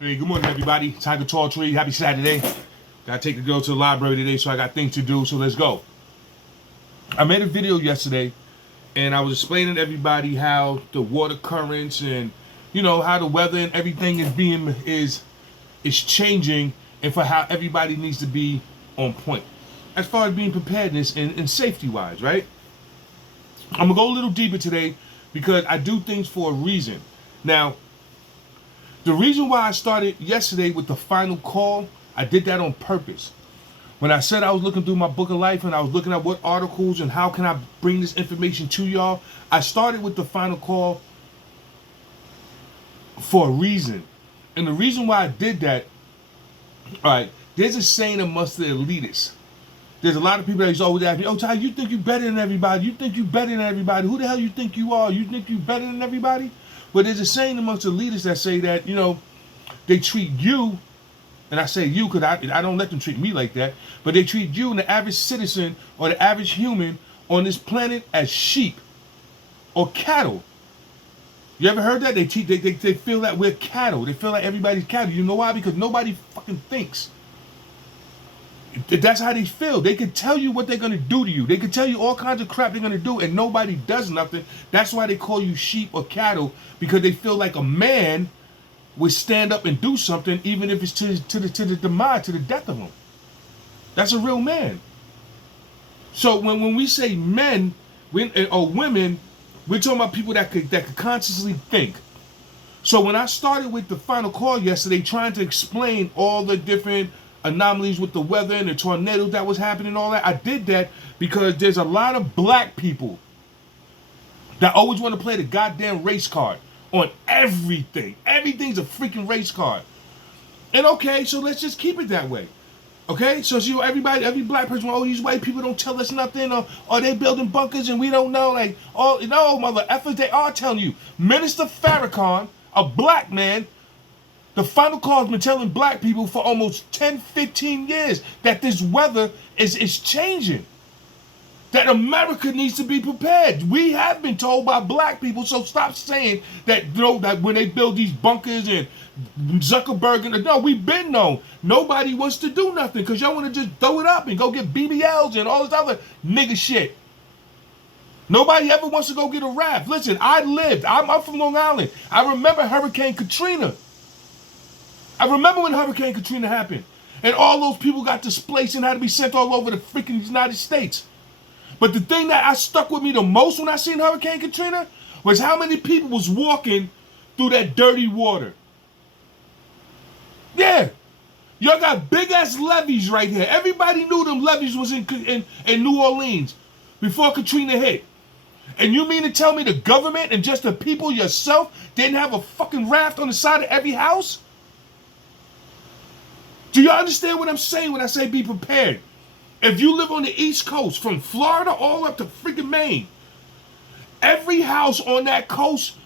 Hey, good morning, everybody. Tiger Tall Tree. Happy Saturday. Gotta take the girl to the library today, so I got things to do, so let's go. I made a video yesterday, and I was explaining to everybody how the water currents and, how the weather and everything is changing, and for how everybody needs to be on point. As far as being preparedness and safety-wise, right? I'm gonna go a little deeper today because I do things for a reason. Now, the reason why I started yesterday with the final call, I did that on purpose. When I said I was looking through my book of life and I was looking at what articles and how can I bring this information to y'all, I started with the final call for a reason. And the reason why I did that, all right, there's a saying amongst the elitists. There's a lot of people that always ask me, oh, Ty, you think you better than everybody? You think you better than everybody? Who the hell you think you are? You think you better than everybody? But there's a saying amongst the leaders that say that, they treat you, and I say you because I don't let them treat me like that, but they treat you and the average citizen or the average human on this planet as sheep or cattle. You ever heard that? They feel that we're cattle. They feel like everybody's cattle. You know why? Because nobody fucking thinks. That's how they feel. They can tell you what they're going to do to you. They can tell you all kinds of crap they're going to do, and nobody does nothing. That's why they call you sheep or cattle, because they feel like a man would stand up and do something, even if it's to the demise, to the death of him. That's a real man. So when we say men or women, we're talking about people that could consciously think. So when I started with the final call yesterday, trying to explain all the different anomalies with the weather and the tornadoes that was happening and all that, I did that because there's a lot of black people that always want to play the goddamn race card on everything. Everything's a freaking race card. And okay, so let's just keep it that way. Okay, so every black person, oh, these white people don't tell us nothing, or they building bunkers and we don't know, no, mother effers, they are telling you. Minister Farrakhan, a black man, the final call has been telling black people for almost 10, 15 years that this weather is changing. That America needs to be prepared. We have been told by black people, so stop saying that, that when they build these bunkers and Zuckerberg no, we've been known. Nobody wants to do nothing because y'all want to just throw it up and go get BBLs and all this other nigga shit. Nobody ever wants to go get a raft. Listen, I'm from Long Island. I remember Hurricane Katrina. I remember when Hurricane Katrina happened and all those people got displaced and had to be sent all over the freaking United States. But the thing that stuck with me the most when I seen Hurricane Katrina was how many people was walking through that dirty water. Yeah. Y'all got big ass levees right here. Everybody knew them levees was in New Orleans before Katrina hit. And you mean to tell me the government and just the people yourself didn't have a fucking raft on the side of every house? Do you understand what I'm saying when I say be prepared? If you live on the East Coast, from Florida all up to freaking Maine, every house on that coast,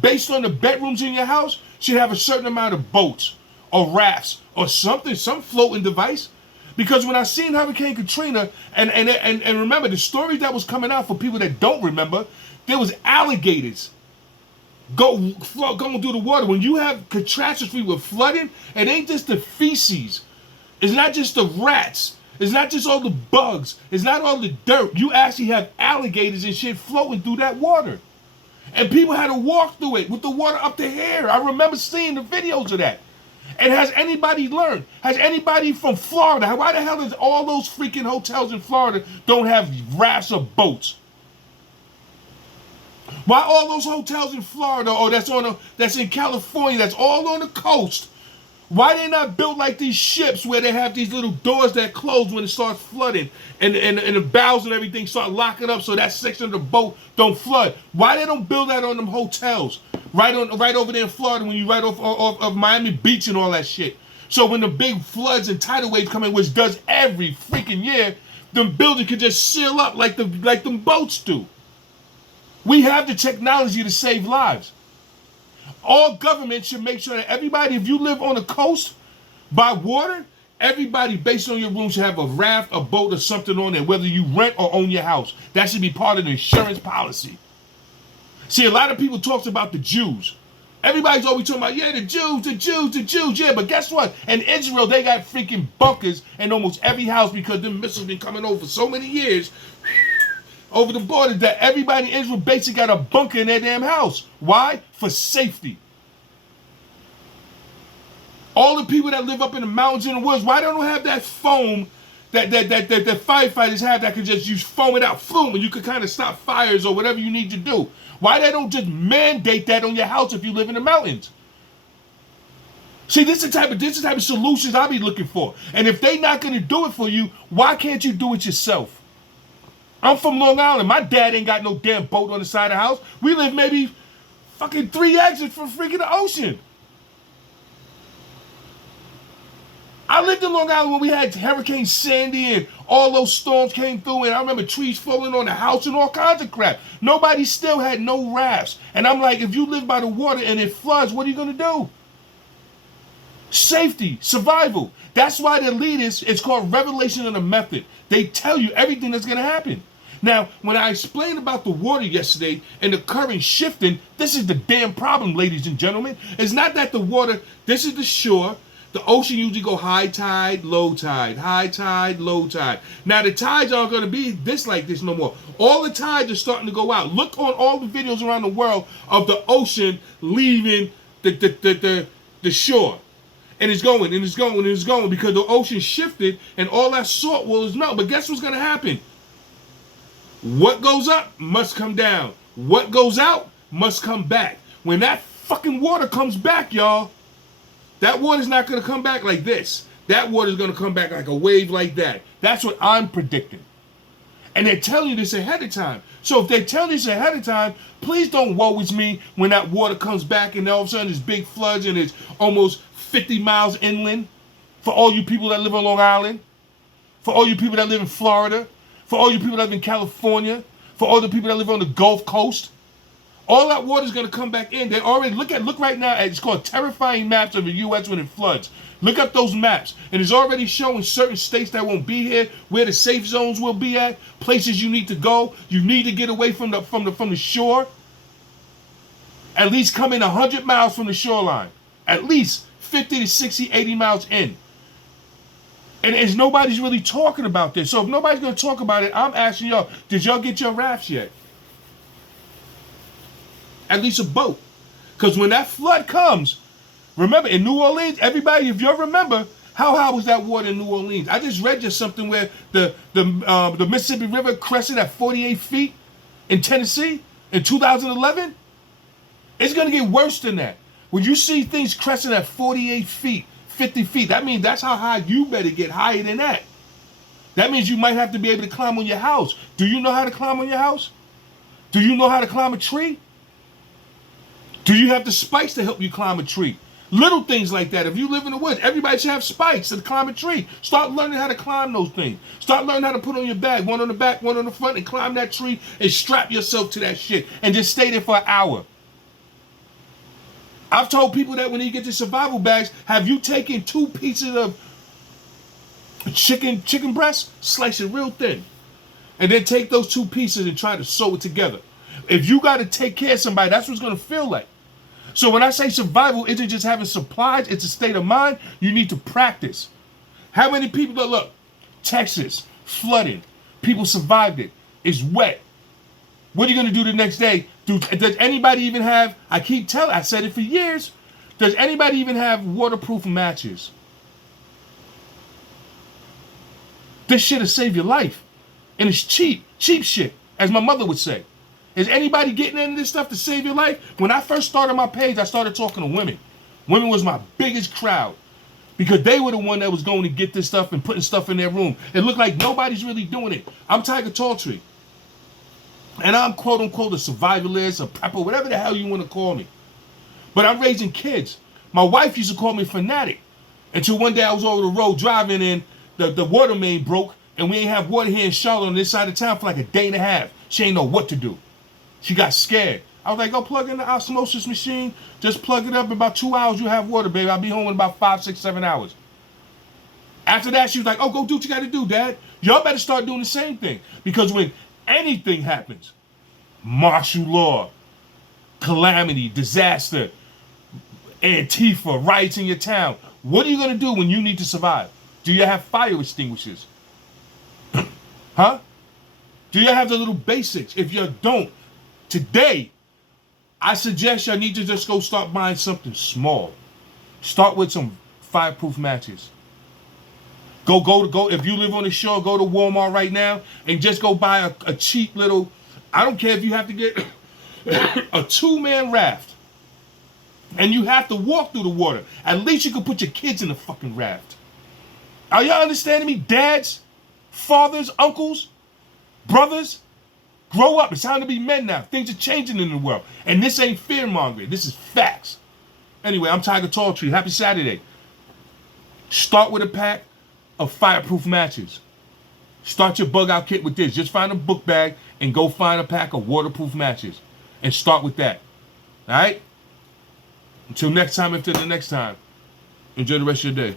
based on the bedrooms in your house, should have a certain amount of boats or rafts or something, some floating device. Because when I seen Hurricane Katrina, and remember the stories that was coming out for people that don't remember, there was alligators going through the water. When you have catastrophe with flooding, it ain't just the feces. It's not just the rats. It's not just all the bugs. It's not all the dirt. You actually have alligators and shit floating through that water. And people had to walk through it with the water up to here. I remember seeing the videos of that. And has anybody learned? Has anybody from Florida? Why the hell does all those freaking hotels in Florida don't have rafts or boats? Why all those hotels in Florida or that's in California, that's all on the coast, why they not built like these ships where they have these little doors that close when it starts flooding and the bows and everything start locking up so that section of the boat don't flood? Why they don't build that on them hotels right over there in Florida when you right off of Miami Beach and all that shit? So when the big floods and tidal waves come in, which does every freaking year, them buildings can just seal up like them boats do. We have the technology to save lives. All governments should make sure that everybody, if you live on the coast by water, everybody based on your room should have a raft, a boat, or something on there, whether you rent or own your house. That should be part of the insurance policy. See, a lot of people talk about the Jews. Everybody's always talking about, yeah, the Jews, the Jews, the Jews. Yeah, but guess what? In Israel, they got freaking bunkers in almost every house because them missiles been coming over for so many years over the border that everybody in Israel basically got a bunker in their damn house. Why? For safety. All the people that live up in the mountains and the woods, why don't they have that foam that firefighters have that can just use foam it out, flume, and you can kind of stop fires or whatever you need to do? Why they don't just mandate that on your house if you live in the mountains? See, this is the type of solutions I'll be looking for. And if they not going to do it for you, why can't you do it yourself? I'm from Long Island. My dad ain't got no damn boat on the side of the house. We live maybe fucking 3 exits from freaking the ocean. I lived in Long Island when we had Hurricane Sandy and all those storms came through, and I remember trees falling on the house and all kinds of crap. Nobody still had no rafts. And I'm like, if you live by the water and it floods, what are you going to do? Safety, survival. That's why the leaders, it's called Revelation of the Method. They tell you everything that's going to happen. Now, when I explained about the water yesterday and the current shifting, this is the damn problem, ladies and gentlemen. It's not that the water, this is the shore. The ocean usually go high tide, low tide, high tide, low tide. Now the tides aren't going to be this like this no more. All the tides are starting to go out. Look on all the videos around the world of the ocean leaving the shore. And it's going, and it's going, and it's going because the ocean shifted and all that salt water is melting. But guess what's going to happen? What goes up must come down. What goes out must come back. When that fucking water comes back, y'all, that water's not going to come back like this. That water's going to come back like a wave like that. That's what I'm predicting. And they're telling you this ahead of time. So if they tell you this ahead of time, please don't woe is me when that water comes back and all of a sudden there's big floods and it's almost 50 miles inland. For all you people that live on Long Island. For all you people that live in Florida. For all you people that live in California. For all the people that live on the Gulf Coast. All that water is going to come back in. They already look right now at, it's called terrifying maps of the U.S. when it floods. Look up those maps, and it's already showing certain states that won't be here, where the safe zones will be at, places you need to go. You need to get away from the shore. At least come in 100 miles from the shoreline. At least 50 to 60, 80 miles in. And nobody's really talking about this. So if nobody's going to talk about it, I'm asking y'all, did y'all get your rafts yet? At least a boat. Because when that flood comes, remember, in New Orleans, everybody, if you remember, how high was that water in New Orleans? I just read just something where the Mississippi River crested at 48 feet in Tennessee in 2011. It's going to get worse than that. When you see things cresting at 48 feet, 50 feet, that means that's how high you better get, higher than that. That means you might have to be able to climb on your house. Do you know how to climb on your house? Do you know how to climb a tree? Do you have the spikes to help you climb a tree? Little things like that. If you live in the woods, everybody should have spikes to climb a tree. Start learning how to climb those things. Start learning how to put on your bag, one on the back, one on the front, and climb that tree and strap yourself to that shit and just stay there for an hour. I've told people that when you get to survival bags, have you taken 2 pieces of chicken breast, slice it real thin, and then take those 2 pieces and try to sew it together. If you got to take care of somebody, that's what it's going to feel like. So when I say survival isn't just having supplies, it's a state of mind. You need to practice. How many people look? Texas, flooding. People survived it. It's wet. What are you going to do the next day? Does anybody even have, I said it for years, does anybody even have waterproof matches? This shit will save your life. And it's cheap shit, as my mother would say. Is anybody getting into this stuff to save your life? When I first started my page, I started talking to women. Women was my biggest crowd because they were the one that was going to get this stuff and putting stuff in their room. It looked like nobody's really doing it. I'm Tiger Talltree. And I'm quote unquote a survivalist, a prepper, whatever the hell you want to call me. But I'm raising kids. My wife used to call me fanatic until one day I was over the road driving and the water main broke and we ain't have water here in Charlotte on this side of town for like a day and a half. She ain't know what to do. She got scared. I was like, go plug in the osmosis machine. Just plug it up. In about 2 hours, you'll have water, baby. I'll be home in about 5, 6, 7 hours. After that, she was like, oh, go do what you got to do, Dad. Y'all better start doing the same thing. Because when anything happens, martial law, calamity, disaster, Antifa, riots in your town. What are you going to do when you need to survive? Do you have fire extinguishers? Huh? Do you have the little basics? If you don't, today, I suggest y'all need to just go start buying something small. Start with some fireproof matches. Go. If you live on the shore, go to Walmart right now and just go buy a cheap little, I don't care if you have to get a 2-man raft. And you have to walk through the water. At least you can put your kids in the fucking raft. Are y'all understanding me? Dads, fathers, uncles, brothers, grow up. It's time to be men now. Things are changing in the world. And this ain't fear-mongering. This is facts. Anyway, I'm Tiger Talltree. Happy Saturday. Start with a pack of fireproof matches. Start your bug out kit with this. Just find a book bag and go find a pack of waterproof matches. And start with that. All right? Until next time, until the next time. Enjoy the rest of your day.